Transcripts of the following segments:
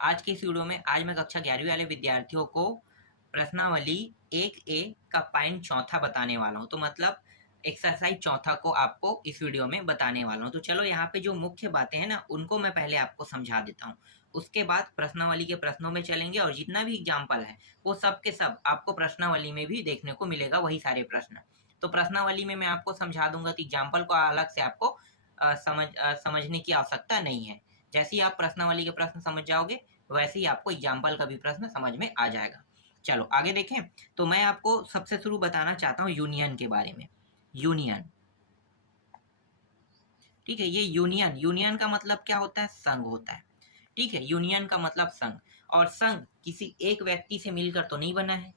आज की इस वीडियो में आज मैं कक्षा 11वीं वाले विद्यार्थियों को प्रश्नावली 1A का पॉइंट चौथा बताने वाला हूं। तो मतलब एक्सरसाइज चौथा को आपको इस वीडियो में बताने वाला हूं। तो चलो यहाँ पे जो मुख्य बातें हैं ना उनको मैं पहले आपको समझा देता हूँ। उसके बाद प्रश्नावली के प्रश्नों में चलेंगे और जितना भी एग्जाम्पल है वो सब के सब आपको प्रश्नावली में भी देखने को मिलेगा, वही सारे प्रश्न। तो प्रश्नावली में मैं आपको समझा दूंगा कि एग्जाम्पल को अलग से आपको समझने की आवश्यकता नहीं है। जैसे ही आप प्रश्नावली के प्रश्न समझ जाओगे वैसे ही आपको एग्जाम्पल का भी प्रश्न समझ में आ जाएगा। चलो आगे देखें। तो मैं आपको सबसे शुरू बताना चाहता हूँ यूनियन के बारे में। यूनियन, ठीक है। ये यूनियन, यूनियन का मतलब क्या होता है? संघ होता है। ठीक है, यूनियन का मतलब संघ। और संघ किसी एक व्यक्ति से मिलकर तो नहीं बना है।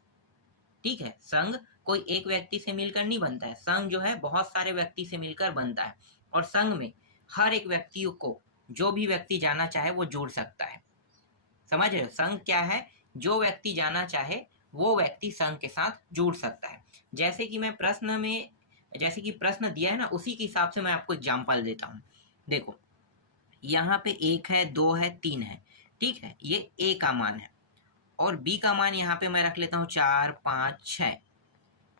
ठीक है, संघ कोई एक व्यक्ति से मिलकर नहीं बनता है। संघ जो है बहुत सारे व्यक्ति से मिलकर बनता है। और संघ में हर एक व्यक्ति को जो भी व्यक्ति जाना चाहे वो जुड़ सकता है। समझ रहे हो? संघ क्या है? जो व्यक्ति जाना चाहे वो व्यक्ति संघ के साथ जुड़ सकता है। जैसे कि मैं प्रश्न में, जैसे कि प्रश्न दिया है ना, उसी के हिसाब से मैं आपको एग्जांपल देता हूँ। देखो यहाँ पे 1 है, 2 है, 3 है। ठीक है, ये ए का मान है और बी का मान यहाँ पे मैं रख लेता हूँ 4, 5, 6।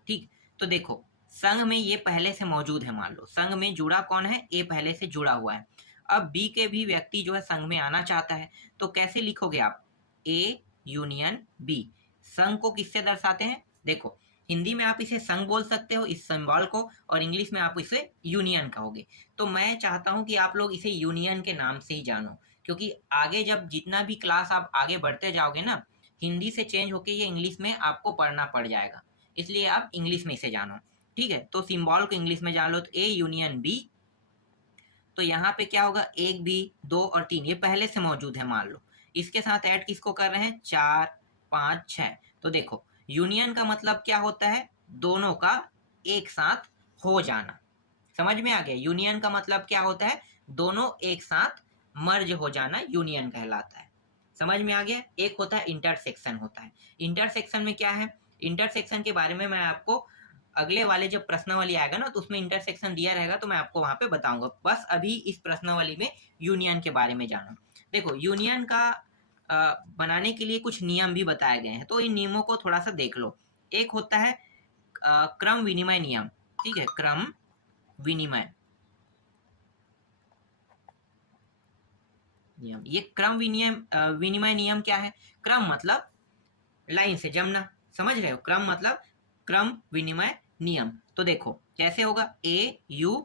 ठीक, तो देखो संघ में ये पहले से मौजूद है। मान लो संघ में जुड़ा कौन है? ए पहले से जुड़ा हुआ है। अब बी के भी व्यक्ति जो है संघ में आना चाहता है, तो कैसे लिखोगे आप? A union B. संघ को किससे दर्शाते हैं? देखो हिंदी में आप इसे संघ बोल सकते हो, इस सिंबल को, और इंग्लिश में आप इसे यूनियन कहोगे। तो मैं चाहता हूं कि आप लोग इसे यूनियन के नाम से ही जानो, क्योंकि आगे जब जितना भी क्लास आप आगे बढ़ते जाओगे ना, हिंदी से चेंज होके ये इंग्लिश में आपको पढ़ना पड़ जाएगा। इसलिए आप इंग्लिश में इसे जानो। ठीक है, तो सिंबल को इंग्लिश में जान लो। तो ए यूनियन बी, तो यहाँ पे क्या होगा? 1, बी, 2 और 3 ये पहले से मौजूद है। मान लो इसके साथ ऐड किसको कर रहे हैं? 4, 5, 6। तो देखो यूनियन का मतलब क्या होता है? दोनों का एक साथ हो जाना। समझ में आ गया? यूनियन का मतलब क्या होता है? दोनों एक साथ मर्ज हो जाना यूनियन कहलाता है। समझ में आ गया? एक होता है इंटरसेक्शन होता है। इंटरसेक्शन में क्या है? इंटरसेक्शन के बारे में मैं आपको अगले वाले जब प्रश्नावली आएगा ना, तो उसमें इंटरसेक्शन दिया रहेगा, तो मैं आपको वहां पे बताऊंगा। बस अभी इस प्रश्नावली में यूनियन के बारे में जानो। देखो यूनियन का बनाने के लिए कुछ नियम भी बताए गए हैं, तो इन नियमों को थोड़ा सा देख लो। एक होता है क्रम विनिमय नियम। ठीक है, क्रम विनिमय नियम। ये क्रम विनिमय नियम क्या है? क्रम मतलब लाइन से जमना। समझ रहे हो? क्रम मतलब क्रम विनिमय नियम। तो देखो कैसे होगा? ए यू,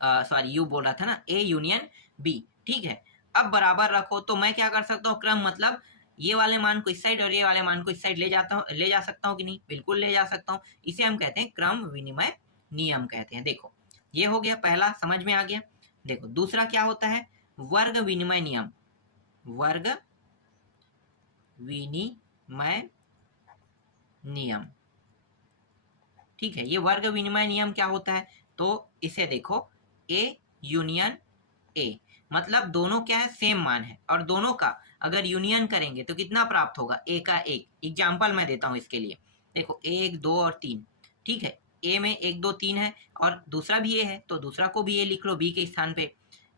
सॉरी यू बोल रहा था ना, ए यूनियन बी। ठीक है, अब बराबर रखो। तो मैं क्या कर सकता हूँ? क्रम मतलब ये वाले मान को इस साइड और ये वाले मान को इस साइड ले जाता हूँ, ले जा सकता हूँ कि नहीं? बिल्कुल ले जा सकता हूँ। इसे हम कहते हैं क्रम विनिमय नियम कहते हैं। देखो ये हो गया पहला, समझ में आ गया। देखो दूसरा क्या होता है? वर्ग विनिमय नियम। वर्ग विनिमय नियम। ठीक है, ये वर्ग विनिमय नियम क्या होता है? तो इसे देखो, ए यूनियन ए, मतलब दोनों क्या है? सेम मान है, और दोनों का अगर यूनियन करेंगे तो कितना प्राप्त होगा? ए का एक। एग्जाम्पल मैं देता हूं इसके लिए। देखो 1, 2 और 3। ठीक है, ए में 1, 2, 3 है और दूसरा भी ए है, तो दूसरा को भी ए लिख लो बी के स्थान पे।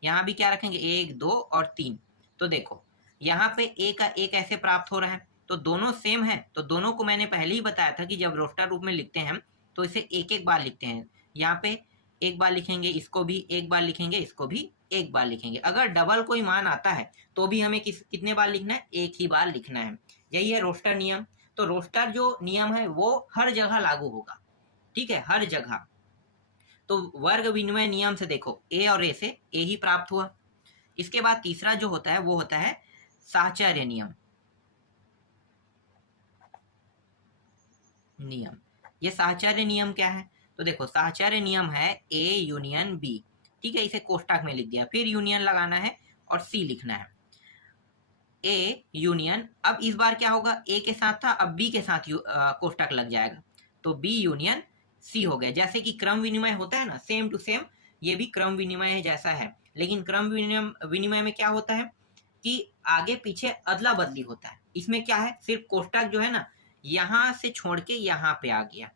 यहाँ भी क्या रखेंगे? 1, 2 और 3। तो देखो यहाँ पे ए का एक ऐसे प्राप्त हो रहा है, तो दोनों सेम है। तो दोनों को मैंने पहले ही बताया था कि जब रोस्टर रूप में लिखते हैं तो इसे एक एक बार लिखते हैं। यहाँ पे एक बार लिखेंगे, इसको भी एक बार लिखेंगे, इसको भी एक बार लिखेंगे। अगर डबल कोई मान आता है तो भी हमें कितने बार लिखना है? एक ही बार लिखना है। यही है रोस्टर नियम। तो रोस्टर जो नियम है वो हर जगह लागू होगा। ठीक है, हर जगह। तो वर्ग विनिमय नियम से देखो ए और ए से ए ही प्राप्त हुआ। इसके बाद तीसरा जो होता है वो होता है साहचर्य नियम। नियम, ये साहचर्य नियम क्या है? तो देखो साहचर्य नियम है ए यूनियन बी। ठीक है, इसे कोष्टक में लिख दिया, फिर यूनियन लगाना है और सी लिखना है। ए यूनियन, अब इस बार क्या होगा? ए के साथ था, अब बी के साथ कोष्टक लग जाएगा, तो बी यूनियन सी हो गया। जैसे कि क्रम विनिमय होता है ना, सेम टू सेम ये भी क्रम विनिमय जैसा है। लेकिन क्रम विनिमय में क्या होता है कि आगे पीछे अदला बदली होता है। इसमें क्या है? सिर्फ कोष्टक जो है ना, यहां से छोड़ के यहां पे आ गया।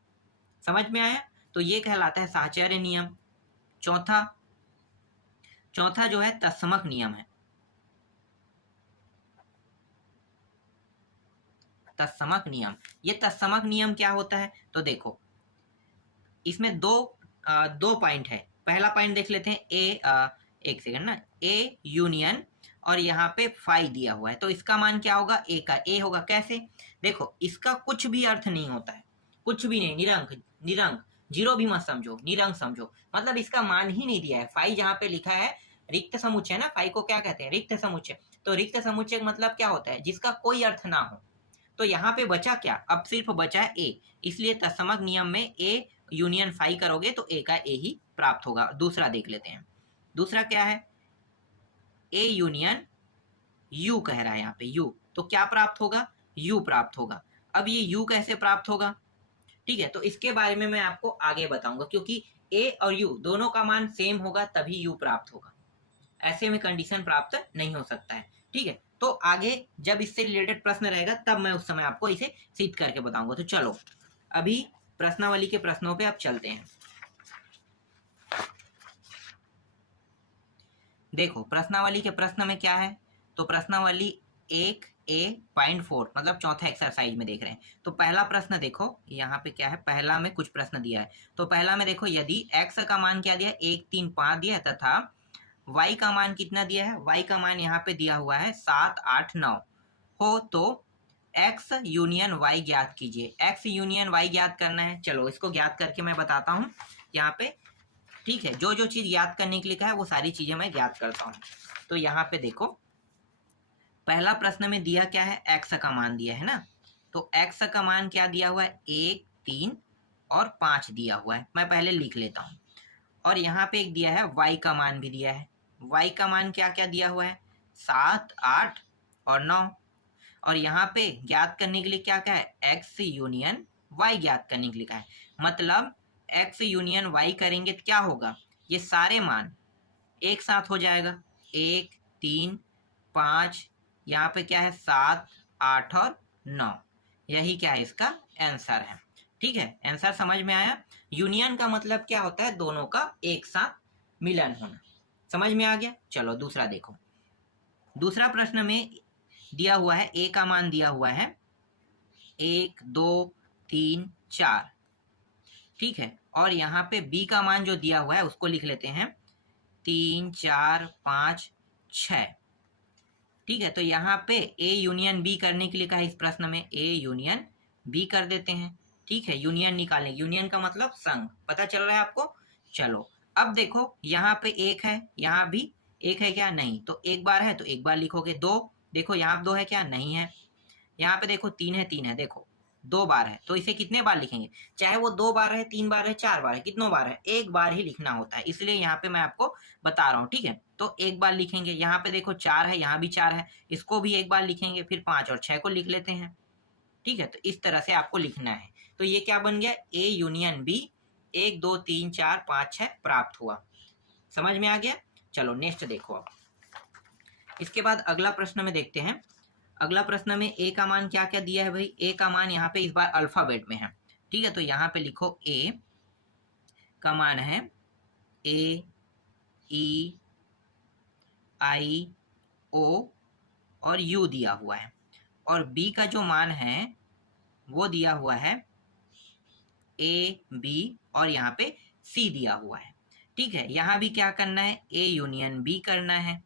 समझ में आया? तो ये कहलाता है साहचर्य नियम। चौथा, चौथा जो है तत्समक नियम है। तत्समक नियम। ये तत्समक नियम क्या होता है? तो देखो इसमें दो पॉइंट है। पहला पॉइंट देख लेते हैं, एक सेकंड ना, ए यूनियन और यहाँ पे फाई दिया हुआ है, तो इसका मान क्या होगा? ए का ए होगा। कैसे? देखो इसका कुछ भी अर्थ नहीं होता है, कुछ भी नहीं, निरंक निरंक, जीरो भी मत समझो, निरंक समझो, मतलब इसका मान ही नहीं दिया है। फाई जहाँ पे लिखा है रिक्त समुच्चय ना, फाई को क्या कहते हैं? रिक्त समुच्चय। तो रिक्त समुच्चय का मतलब क्या होता है? जिसका कोई अर्थ ना हो। तो यहाँ पे बचा क्या? अब सिर्फ बचा है ए, इसलिए तत्समक नियम में ए यूनियन फाई करोगे तो ए का ए ही प्राप्त होगा। दूसरा देख लेते हैं, दूसरा क्या है? ए यूनियन यू कह रहा है यहाँ पे, यू, तो क्या प्राप्त होगा? यू प्राप्त होगा। अब ये यू कैसे प्राप्त होगा? ठीक है, तो इसके बारे में मैं आपको आगे बताऊंगा, क्योंकि ए और यू दोनों का मान सेम होगा तभी यू प्राप्त होगा, ऐसे में कंडीशन प्राप्त नहीं हो सकता है। ठीक है, तो आगे जब इससे रिलेटेड प्रश्न रहेगा तब मैं उस समय आपको इसे सिद्ध करके बताऊंगा। तो चलो अभी प्रश्नावली के प्रश्नों पे अब चलते हैं। देखो प्रश्नावली के प्रश्न में क्या है, तो प्रश्नावली 1A.4 मतलब चौथा एक्सरसाइज में देख रहे हैं। तो पहला प्रश्न देखो यहाँ पे क्या है, पहला में कुछ प्रश्न दिया है। तो पहला में देखो यदि x का मान क्या दिया है? 1 3 5 दिया है, तथा y का मान कितना दिया है? y का मान यहाँ पे दिया हुआ है 7 8 9 हो, तो x यूनियन y ज्ञात कीजिए। x यूनियन y ज्ञात करना है। चलो इसको ज्ञात करके मैं बताता हूँ यहाँ पे। ठीक है, जो जो चीज ज्ञात करने के लिए कहा है वो सारी चीजें मैं ज्ञात करता हूँ। तो यहाँ पे देखो पहला प्रश्न में दिया क्या है? x का मान दिया है ना, तो x का मान क्या दिया हुआ है? 1 3 और 5 दिया हुआ है, मैं पहले लिख लेता हूँ। और यहाँ पे एक दिया है y का मान भी दिया है। y का मान क्या क्या दिया हुआ है? 7 8 और 9। और यहाँ पे ज्ञात करने के लिए क्या क्या है? x यूनियन y ज्ञात करने के लिए कहा है। मतलब x यूनियन y करेंगे तो क्या होगा? ये सारे मान एक साथ हो जाएगा, 1 3 5, यहाँ पे क्या है? 7 8 और 9। यही क्या है? इसका आंसर है। ठीक है, आंसर समझ में आया? यूनियन का मतलब क्या होता है? दोनों का एक साथ मिलन होना। समझ में आ गया? चलो दूसरा देखो। दूसरा प्रश्न में दिया हुआ है ए का मान दिया हुआ है 1 2 3 4। ठीक है, और यहाँ पे बी का मान जो दिया हुआ है उसको लिख लेते हैं 3 4 5 6। ठीक है, तो यहाँ पे ए यूनियन बी करने के लिए कहा इस प्रश्न में, ए यूनियन बी कर देते हैं। ठीक है, यूनियन निकालें, यूनियन का मतलब संग, पता चल रहा है आपको? चलो अब देखो यहाँ पे एक है, यहाँ भी एक है क्या? नहीं, तो एक बार है तो एक बार लिखोगे। दो, देखो यहाँ 2 है क्या? नहीं है। यहाँ पे देखो 3 है, 3 है, देखो 2 बार है, तो इसे कितने बार लिखेंगे? चाहे वो 2 बार है 3 बार है 4 बार है, कितनों बार है? एक बार ही लिखना होता है, इसलिए यहाँ पे मैं आपको बता रहा हूँ। ठीक है, तो एक बार लिखेंगे। यहाँ पे देखो 4 है, यहाँ भी 4 है, इसको भी एक बार लिखेंगे, फिर 5 और 6 को लिख लेते हैं। ठीक है, तो इस तरह से आपको लिखना है। तो ये क्या बन गया? ए यूनियन बी, 1 2 3 4 5 6 प्राप्त हुआ। समझ में आ गया? चलो नेक्स्ट देखो। अब इसके बाद अगला प्रश्न में देखते हैं। अगला प्रश्न में ए का मान क्या क्या दिया है भाई? ए का मान यहाँ पे इस बार अल्फाबेट में है। ठीक है, तो यहाँ पे लिखो ए का मान है ए ई आई ओ और यू दिया हुआ है, और बी का जो मान है वो दिया हुआ है ए बी और यहाँ पे सी दिया हुआ है। ठीक है, यहाँ भी क्या करना है? ए यूनियन बी करना है।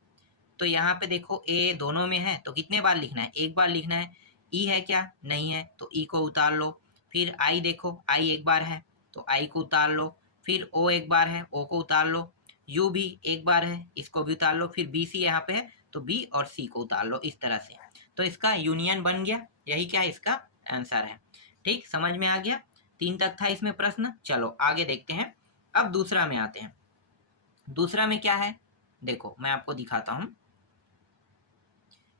तो यहाँ पे देखो ए दोनों में है तो कितने बार लिखना है? एक बार लिखना है। ई है क्या? नहीं है, तो ई को उतार लो। फिर आई देखो, आई एक बार है तो आई को उतार लो। फिर ओ एक बार है, ओ को उतार लो। यू भी एक बार है, इसको भी उतार लो। फिर बी सी यहाँ पे है तो बी और सी को उतार लो, इस तरह से। तो इसका यूनियन बन गया, यही क्या है? इसका आंसर है। ठीक, समझ में आ गया? 3 तक था इसमें प्रश्न। चलो आगे देखते हैं। अब दूसरा में आते हैं। दूसरा में क्या है देखो, मैं आपको दिखाता हूं।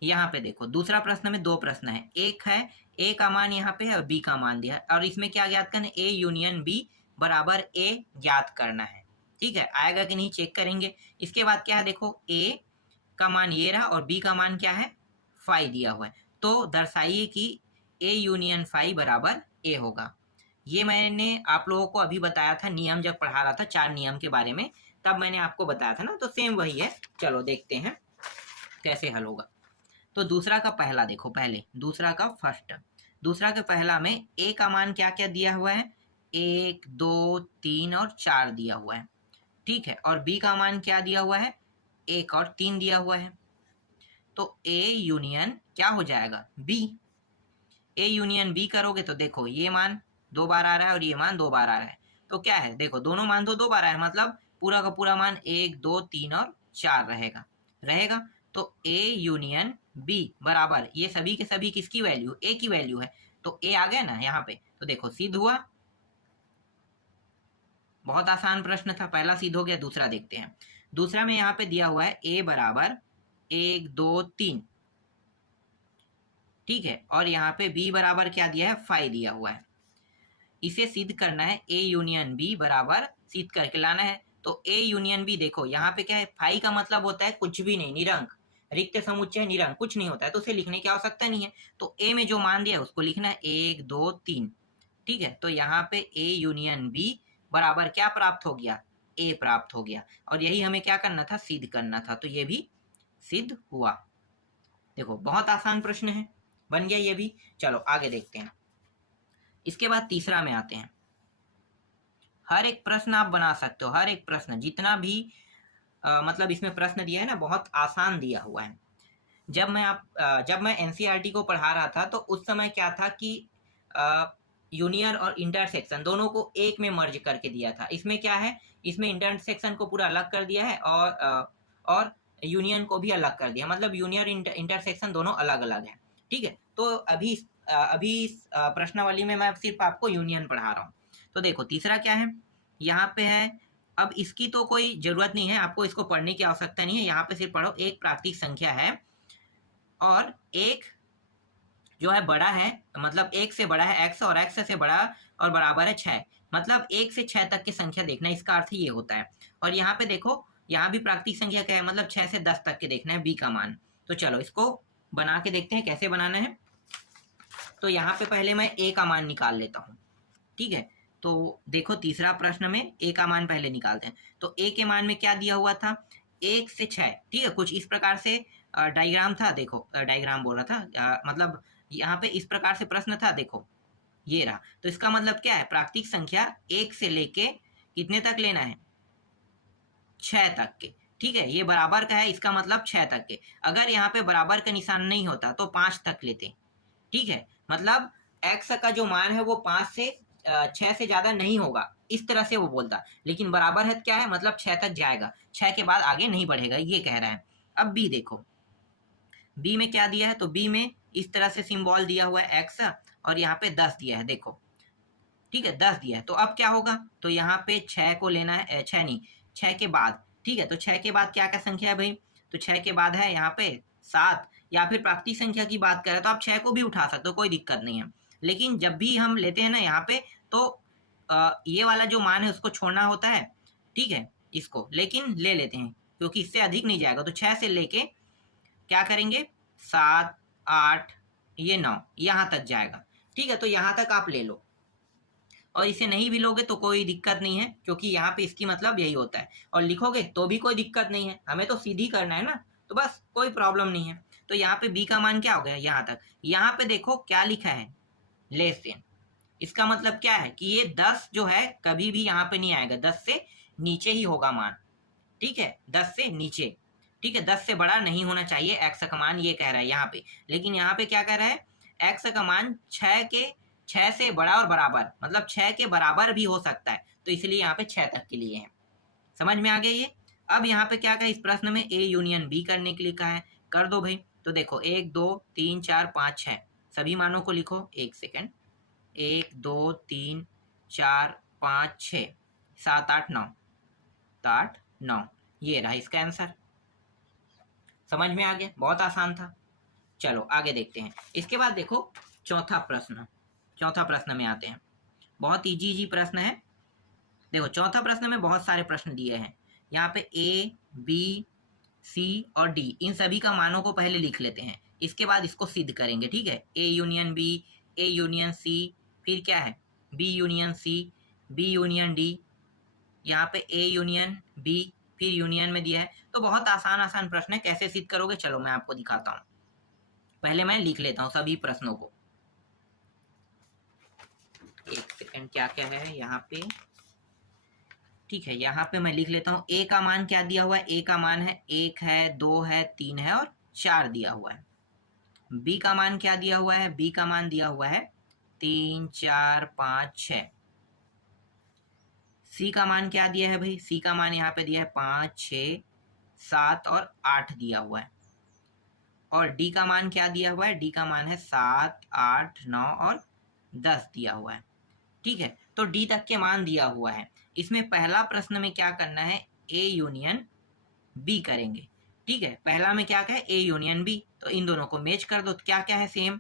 यहाँ पे देखो दूसरा प्रश्न में 2 प्रश्न है। एक है ए का मान यहाँ पे है और बी का मान दिया है, और इसमें क्या ज्ञात करना है? ए यूनियन बी बराबर ए ज्ञात करना है। ठीक है, आएगा कि नहीं चेक करेंगे। इसके बाद क्या है देखो, ए का मान ये रहा और बी का मान क्या है? 5 दिया हुआ है। तो दर्शाइए कि ए यूनियन 5 बराबर ए होगा। ये मैंने आप लोगों को अभी बताया था, नियम जब पढ़ा रहा था 4 नियम के बारे में, तब मैंने आपको बताया था ना, तो सेम वही है। चलो देखते हैं कैसे हल होगा। तो दूसरा का पहला देखो, पहले दूसरा का फर्स्ट। दूसरा के पहला में ए का मान क्या क्या दिया हुआ है, 1 2 3 और 4 दिया हुआ है, ठीक है। और बी का मान क्या दिया हुआ है, 1 और 3 दिया हुआ है। तो ए यूनियन क्या हो जाएगा, बी। ए यूनियन बी करोगे तो देखो ये मान 2 बार आ रहा है और ये मान 2 बार आ रहा है, तो क्या है, देखो दोनों मान तो 2 बार आया है, मतलब पूरा का पूरा मान 1 2 3 और 4 रहेगा। तो ए यूनियन बी बराबर ये सभी के सभी किसकी वैल्यू, ए की वैल्यू है, तो ए आ गया ना यहाँ पे। तो देखो सिद्ध हुआ, बहुत आसान प्रश्न था, पहला सिद्ध हो गया। दूसरा देखते हैं। दूसरा में यहाँ पे दिया हुआ है ए बराबर 1 2 3, ठीक है। और यहाँ पे बी बराबर क्या दिया है, 5 दिया हुआ है। इसे सिद्ध करना है, ए यूनियन बी बराबर सिद्ध करके लाना है। तो ए यूनियन बी देखो यहाँ पे क्या है, फाई का मतलब होता है कुछ भी नहीं, निरंक, रिक्त समुच्चय निरंक, कुछ नहीं होता है, तो उसे लिखने की आवश्यकता नहीं है। तो ए में जो मान दिया है उसको लिखना है 1 2 3, ठीक है। तो यहाँ पे ए यूनियन बी बराबर क्या प्राप्त हो गया, ए प्राप्त हो गया। और यही हमें क्या करना था, सिद्ध करना था, तो ये भी सिद्ध हुआ। देखो बहुत आसान प्रश्न है, बन गया ये भी। चलो आगे देखते हैं। इसके बाद तीसरा में आते हैं। हर एक प्रश्न आप बना सकते हो, हर एक प्रश्न जितना भी मतलब इसमें प्रश्न दिया है ना, बहुत आसान दिया हुआ है। जब मैं एनसीईआरटी को पढ़ा रहा था तो उस समय क्या था कि यूनियन और इंटरसेक्शन दोनों को एक में मर्ज करके दिया था। इसमें क्या है, इसमें इंटरसेक्शन को पूरा अलग कर दिया है और यूनियन को भी अलग कर दिया, मतलब यूनियन इंटरसेक्शन दोनों अलग अलग है, ठीक है। तो अभी इस प्रश्नावली में मैं सिर्फ आपको यूनियन पढ़ा रहा हूँ। तो देखो तीसरा क्या है, यहाँ पे है, अब इसकी तो कोई जरूरत नहीं है, आपको इसको पढ़ने की आवश्यकता नहीं है। यहाँ पे सिर्फ पढ़ो, एक प्राकृतिक संख्या है और एक जो है बड़ा है, मतलब 1 से बड़ा है x और x से बड़ा और बराबर है 6, मतलब 1 से 6 तक की संख्या देखना, इसका अर्थ ये होता है। और यहाँ पे देखो, यहाँ भी प्राकृतिक संख्या क्या है, मतलब 6 से 10 तक के देखना है b का मान। तो चलो इसको बना के देखते हैं कैसे बनाना है। तो यहाँ पे पहले मैं a का मान निकाल लेता हूँ, ठीक है। तो देखो तीसरा प्रश्न में a का मान पहले निकालते हैं। तो a के मान में क्या दिया हुआ था, 1 से 6, ठीक है। कुछ इस प्रकार से डायग्राम था, देखो डायग्राम बोल रहा था, मतलब यहाँ पे इस प्रकार से प्रश्न था, देखो ये रहा। तो इसका मतलब क्या है, प्राकृतिक संख्या 1 से लेके कितने तक लेना है, 6 तक के, ठीक है। ये बराबर का है, इसका मतलब 6 तक के। अगर यहाँ पे बराबर का निशान नहीं होता तो 5 तक लेते, ठीक है। मतलब x का जो मान है वो 5 से 6 से ज्यादा नहीं होगा, इस तरह से वो बोलता। लेकिन बराबर है क्या है, मतलब 6 तक जाएगा, 6 के बाद आगे नहीं बढ़ेगा, ये कह रहा है। अब बी देखो, बी में क्या दिया है, तो बी में इस तरह से सिंबल दिया हुआ है x और यहाँ पे 10 दिया है, देखो ठीक है, 10 दिया है। तो अब क्या होगा, तो यहाँ पे 6 को लेना है, 6 नहीं, 6 के बाद, ठीक है। तो 6 के बाद क्या क्या संख्या है भाई, तो 6 के बाद है यहाँ पे 7, या फिर प्राकृतिक संख्या की बात करें तो आप 6 को भी उठा सकते हो, कोई दिक्कत नहीं है। लेकिन जब भी हम लेते हैं ना यहाँ पे, तो ये वाला जो मान है उसको छोड़ना होता है, ठीक है, इसको लेकिन ले लेते हैं क्योंकि इससे अधिक नहीं जाएगा। तो 6 से लेके क्या करेंगे, 7 8 ये 9 यहाँ तक जाएगा, ठीक है। तो यहाँ तक आप ले लो, और इसे नहीं भी लोगे तो कोई दिक्कत नहीं है, क्योंकि यहाँ पे इसकी मतलब यही होता है। और लिखोगे तो भी कोई दिक्कत नहीं है, हमें तो सीधी करना है ना, तो बस कोई प्रॉब्लम नहीं है। तो यहाँ पे बी का मान क्या हो गया, यहाँ तक। यहाँ पे देखो क्या लिखा है, लेस देन, इसका मतलब क्या है कि ये 10 जो है कभी भी यहाँ पे नहीं आएगा, 10 से नीचे ही होगा मान, ठीक है, 10 से नीचे, ठीक है। 10 से बड़ा नहीं होना चाहिए एक्स का मान, ये कह रहा है यहाँ पे। लेकिन यहाँ पे क्या कह रहा है, एक्स का मान 6 से बड़ा और बराबर, मतलब 6 के बराबर भी हो सकता है, तो इसलिए यहाँ पे 6 तक के लिए है। समझ में आ गया ये। अब यहाँ पे क्या कहा, इस प्रश्न में ए यूनियन बी करने के लिए कहा है, कर दो भाई। तो देखो 1 2 3 4 5 6 सभी मानों को लिखो, 1 सेकेंड, 1 2 3 4 5 6 7 8 9, 8 9, ये रहा इसका आंसर। समझ में आ गया, बहुत आसान था। चलो आगे देखते हैं। इसके बाद देखो चौथा प्रश्न में आते हैं। बहुत इजी प्रश्न है। देखो चौथा प्रश्न में बहुत सारे प्रश्न दिए हैं। यहाँ पे ए बी सी और डी, इन सभी का मानों को पहले लिख लेते हैं, इसके बाद इसको सिद्ध करेंगे, ठीक है। A union B, A union C, फिर क्या है B union C, B union D, यहाँ पे ए यूनियन बी, फिर यूनियन में दिया है। तो बहुत आसान प्रश्न है, कैसे सिद्ध करोगे चलो मैं आपको दिखाता हूँ। पहले मैं लिख लेता हूँ सभी प्रश्नों को। सेकंड क्या क्या है यहाँ पे। ठीक है, यहाँ पे मैं लिख लेता हूँ ए का मान क्या दिया हुआ है। ए का मान है 1 है, 2 है, 3 है और 4 दिया हुआ है। बी का मान क्या दिया हुआ है। बी का मान दिया हुआ है 3 4 5 6। सी का मान क्या दिया है भाई। सी का मान यहाँ पे दिया है 5 6 7 और 8 दिया हुआ है। और डी का मान क्या दिया हुआ है। डी का मान है 7 8 9 और 10 दिया हुआ है। ठीक है, तो डी तक के मान दिया हुआ है। इसमें पहला प्रश्न में क्या करना है, ए यूनियन बी करेंगे। ठीक है, पहला में क्या क्या है, ए यूनियन बी, तो इन दोनों को मैच कर दो। तो क्या क्या है सेम,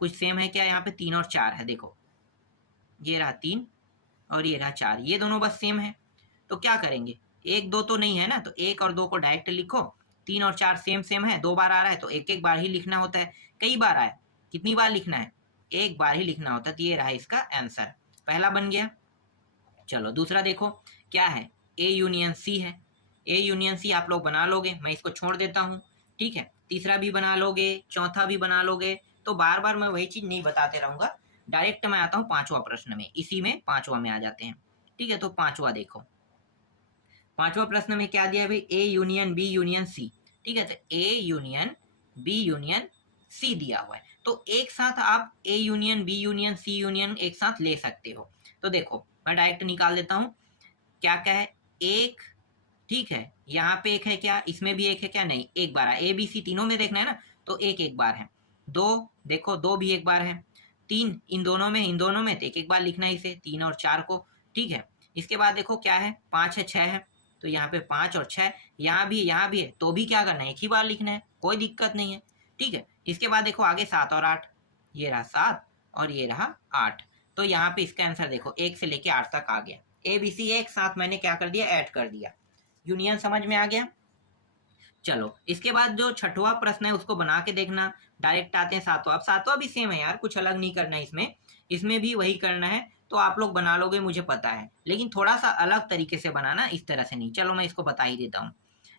कुछ सेम है क्या। यहाँ पे 3 और 4 है, देखो ये रहा 3 और ये रहा 4, ये दोनों बस सेम है। तो क्या करेंगे, 1 2 तो नहीं है ना, तो 1 और 2 को डायरेक्ट लिखो। 3 और 4 सेम सेम है, 2 बार आ रहा है तो एक एक बार ही लिखना होता है। कई बार आए, कितनी बार लिखना है, एक बार ही लिखना होता है। तो ये रहा इसका आंसर, पहला बन गया। चलो दूसरा देखो क्या है, ए यूनियन सी है। ए यूनियन सी आप लोग बना लोगे, मैं इसको छोड़ देता हूँ। ठीक है, तीसरा भी बना लोगे, चौथा भी बना लोगे। तो बार बार मैं वही चीज नहीं बताते रहूंगा, डायरेक्ट मैं आता हूँ पांचवा प्रश्न में। इसी में पांचवा में आ जाते हैं। ठीक है, तो पांचवा देखो, पांचवा प्रश्न में क्या दिया है भाई, A union B union C. ठीक है, तो A union B union C दिया हुआ है। तो एक साथ आप A union B union C union एक साथ ले सकते हो। तो देखो मैं डायरेक्ट निकाल देता हूँ, क्या क्या है, एक, ठीक है, यहाँ पे एक है क्या, इसमें भी एक है क्या, नहीं, एक बार है। ए बी सी तीनों में देखना है ना, तो एक एक बार है। दो, देखो दो भी एक बार है। तीन, इन दोनों में तो एक एक बार लिखना है इसे, 3 और 4 को। ठीक है, इसके बाद देखो क्या है, 5 है, 6 है, तो यहाँ पे 5 और 6, यहाँ भी है, तो भी क्या करना है, एक ही बार लिखना है, कोई दिक्कत नहीं है। ठीक है, इसके बाद देखो आगे 7 और 8, ये रहा 7 और ये रहा 8। तो यहाँ पे इसका आंसर देखो 1 से लेके 8 तक आ गया। ए बी सी एक साथ मैंने क्या कर दिया, ऐड कर दिया। यूनियन समझ में आ गया। चलो इसके बाद जो छठवां प्रश्न है उसको बना के देखना। डायरेक्ट आते हैं सातवां। अब सातवां भी सेम है यार, कुछ अलग नहीं करना है इसमें, इसमें भी वही करना है। तो आप लोग बना लोगे मुझे पता है, लेकिन थोड़ा सा अलग तरीके से बनाना, इस तरह से नहीं। चलो मैं इसको बता ही देता हूँ।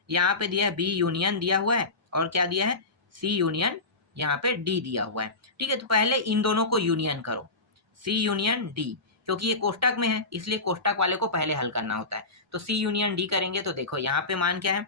यहाँ पे दिया है बी यूनियन दिया हुआ है, और क्या दिया है, सी यूनियन, यहाँ पे डी दिया हुआ है। ठीक है, तो पहले इन दोनों को यूनियन करो, सी यूनियन डी, क्योंकि ये कोष्टक में है इसलिए कोष्टक वाले को पहले हल करना होता है। तो सी यूनियन डी करेंगे तो देखो यहाँ पे मान क्या है,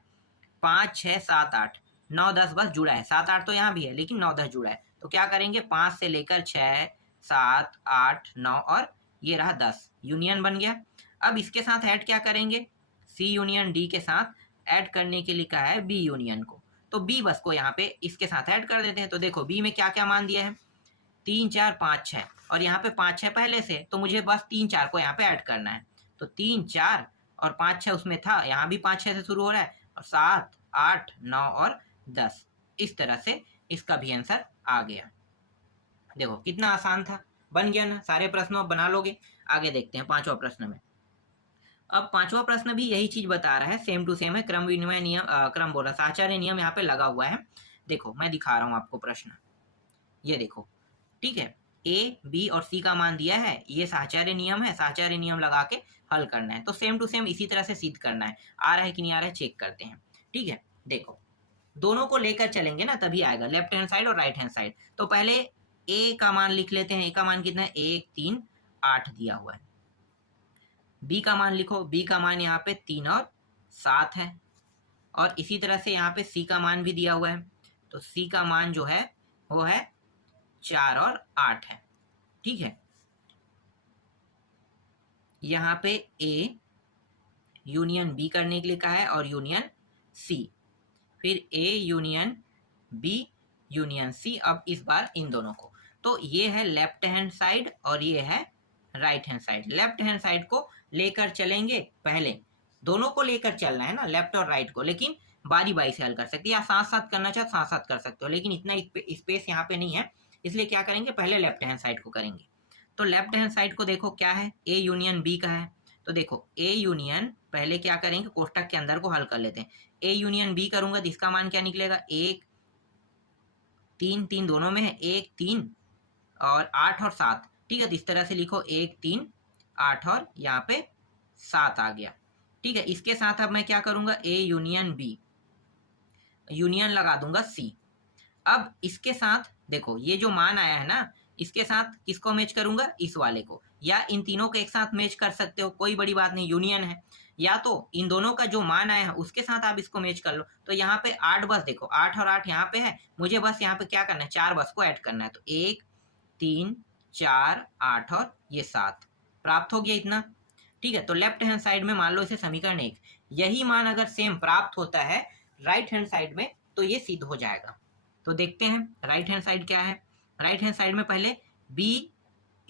5 6 7 8 9 10 बस जुड़ा है, 7 8 तो यहाँ भी है लेकिन 9 10 जुड़ा है। तो क्या करेंगे, 5 से लेकर 6 7 8 9 और ये रहा 10, यूनियन बन गया। अब इसके साथ ऐड क्या करेंगे, सी यूनियन डी के साथ ऐड करने के लिए कहा है बी यूनियन को। तो बी बस को यहाँ पे इसके साथ ऐड कर देते हैं। तो देखो बी में क्या क्या मान दिया है, 3 4 5 6, और यहाँ पे 5 6 पहले से, तो मुझे बस 3 4 को यहाँ पे ऐड करना है। तो 3 4 और 5 6 उसमें था, यहाँ भी 5 6 से शुरू हो रहा है, और 7 8 9 और 10, इस तरह से इसका भी आंसर आ गया। देखो कितना आसान था, बन गया ना, सारे प्रश्नों आप बना लोगे। आगे देखते हैं पांचवा प्रश्न में। अब पांचवा प्रश्न भी यही चीज बता रहा है, सेम टू सेम है। क्रम विनिमय नियम, क्रम बोला साहचर्य नियम यहाँ पे लगा हुआ है। देखो मैं दिखा रहा हूँ आपको प्रश्न, ये देखो। ठीक है, ए बी और सी का मान दिया है, ये साहचर्य नियम है, साहचर्य नियम लगा के हल करना है। तो सेम टू सेम इसी तरह से सिद्ध करना है। आ रहा है कि नहीं आ रहा है, चेक करते हैं। ठीक है, देखो दोनों को लेकर चलेंगे ना तभी आएगा, लेफ्ट हैंड साइड और राइट हैंड साइड। तो पहले ए का मान लिख लेते हैं। ए का मान कितना है, 1 3 8 दिया हुआ है। बी का मान लिखो, बी का मान यहाँ पे 3 और 7 है। और इसी तरह से यहाँ पे सी का मान भी दिया हुआ है। तो सी का मान जो है वो है 4 और 8 है। ठीक है, यहाँ पे ए यूनियन बी करने के लिए कहा है और यूनियन सी, फिर A union B union C. अब इस बार इन दोनों को, तो ये है लेफ्ट हैंड साइड और ये है right hand side. Left hand side को लेकर चलेंगे, पहले दोनों को लेकर चलना है ना, लेफ्ट और राइट को, लेकिन बारी बारी से हल कर सकते हैं, या साथ साथ करना चाहे साथ साथ कर सकते हो, लेकिन इतना स्पेस यहाँ पे नहीं है, इसलिए क्या करेंगे, पहले लेफ्ट हैंड साइड को करेंगे। तो लेफ्ट हैंड साइड को देखो क्या है, ए यूनियन बी का है। तो देखो ए यूनियन, पहले क्या करेंगे, कोष्टक के अंदर को हल कर लेते हैं। ए यूनियन बी करूंगा तो इसका मान क्या निकलेगा, 1 3 3 दोनों में है, 1 3 और 8 और 7। ठीक है, तो इस तरह से लिखो 1 3 8 और यहाँ पे 7 आ गया। ठीक है, इसके साथ अब मैं क्या करूंगा, ए यूनियन बी, यूनियन लगा दूंगा सी। अब इसके साथ देखो ये जो मान आया है ना, इसके साथ किसको मैच करूंगा, इस वाले को। या इन तीनों को एक साथ मैच कर सकते हो, कोई बड़ी बात नहीं, यूनियन है। या तो इन दोनों का जो मान आया है उसके साथ आप इसको मैच कर लो। तो यहाँ पे 8 बस देखो, 8 और 8 यहाँ पे है, मुझे बस यहाँ पे क्या करना है, 4 बस को ऐड करना है। तो 1 3 4 8 और ये 7 प्राप्त हो गया इतना। ठीक है, तो लेफ्ट हैंड साइड में मान लो इसे समीकरण 1, यही मान अगर सेम प्राप्त होता है राइट हैंड साइड में तो ये सिद्ध हो जाएगा। तो देखते हैं राइट हैंड साइड क्या है। राइट हैंड साइड में पहले बी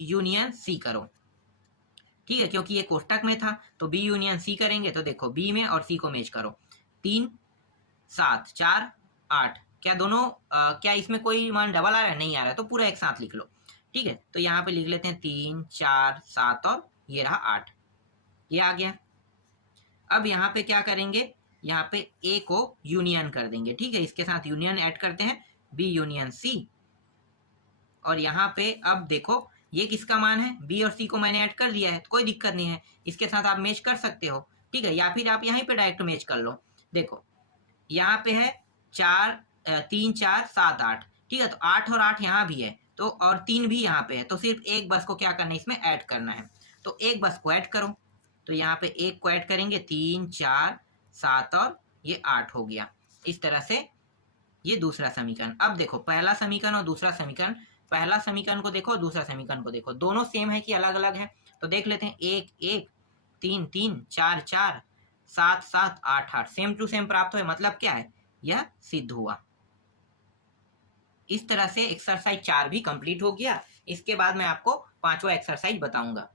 यूनियन सी करो, ठीक है, क्योंकि ये कोष्टक में था तो बी यूनियन सी करेंगे। तो देखो बी में और सी को मैच करो, 3 7 4 8, क्या दोनों क्या इसमें कोई मान डबल आ रहा है, नहीं आ रहा है, तो पूरा एक साथ लिख लो। ठीक है, तो यहाँ पे लिख लेते हैं 3 4 7 और ये रहा 8, ये आ गया। अब यहाँ पे क्या करेंगे, यहाँ पे ए को यूनियन कर देंगे। ठीक है, इसके साथ यूनियन ऐड करते हैं, बी यूनियन सी। और यहाँ पे अब देखो ये किसका मान है, बी और सी को मैंने ऐड कर दिया है, तो कोई दिक्कत नहीं है, इसके साथ आप मैच कर सकते हो। ठीक है, या फिर आप यहीं पे डायरेक्ट मैच कर लो। देखो यहाँ पे है 3 4 7 8, ठीक है, तो 8 और 8 यहाँ भी है, तो और 3 भी यहाँ पे है, तो सिर्फ एक बस को क्या करना है, इसमें ऐड करना है। तो एक बस को ऐड करो, तो यहाँ पे एक को ऐड करेंगे, 3 4 7 और ये 8 हो गया। इस तरह से ये दूसरा समीकरण। अब देखो पहला समीकरण और दूसरा समीकरण, पहला समीकरण को देखो, दूसरा समीकरण को देखो, दोनों सेम है कि अलग अलग है। तो देख लेते हैं, 1 1 3 3 4 4 7 7 8 8 सेम टू सेम प्राप्त हुए, मतलब क्या है, यह सिद्ध हुआ। इस तरह से एक्सरसाइज 4 भी कंप्लीट हो गया। इसके बाद मैं आपको 5वां एक्सरसाइज बताऊंगा।